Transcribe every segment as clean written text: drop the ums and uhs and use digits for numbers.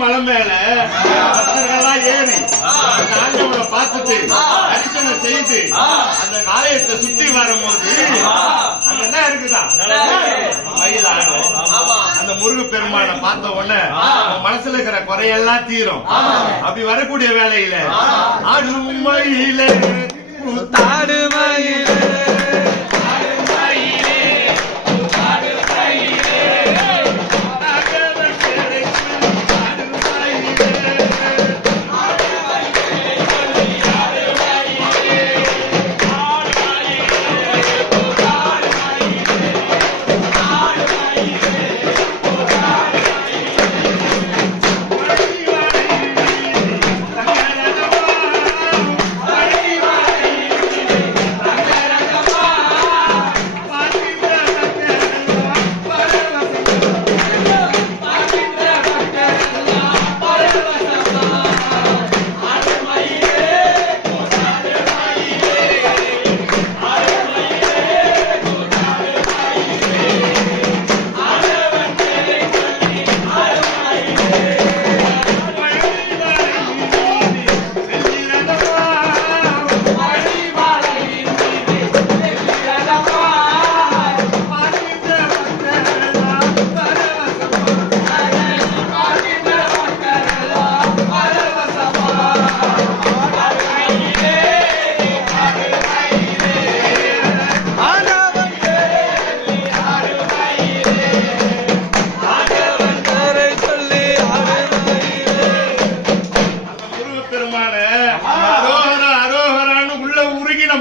மலை மேல ஏறி ஆண்டவனை பார்த்துட்டு தரிசனம் செய்து அந்த ஆலயத்தை சுற்றி வரும்போது அங்க என்ன இருக்குதான் மயில் ஆடும். அந்த முருக பெருமானை பார்த்த உடனே மனசுல இருக்கிற குறையெல்லாம் தீரும். அப்படி வரக்கூடிய வேலையில ஆடும் மயிலே தாடு மயிலே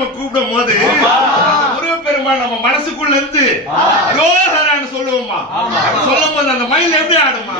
கூப்பிடும் போது முருகப்பெருமான் நம்ம மனசுக்குள்ள இருந்து அரோகரான்னு சொல்லுவோமா. சொல்லும் போது அந்த மயில் எப்படி ஆடுமா?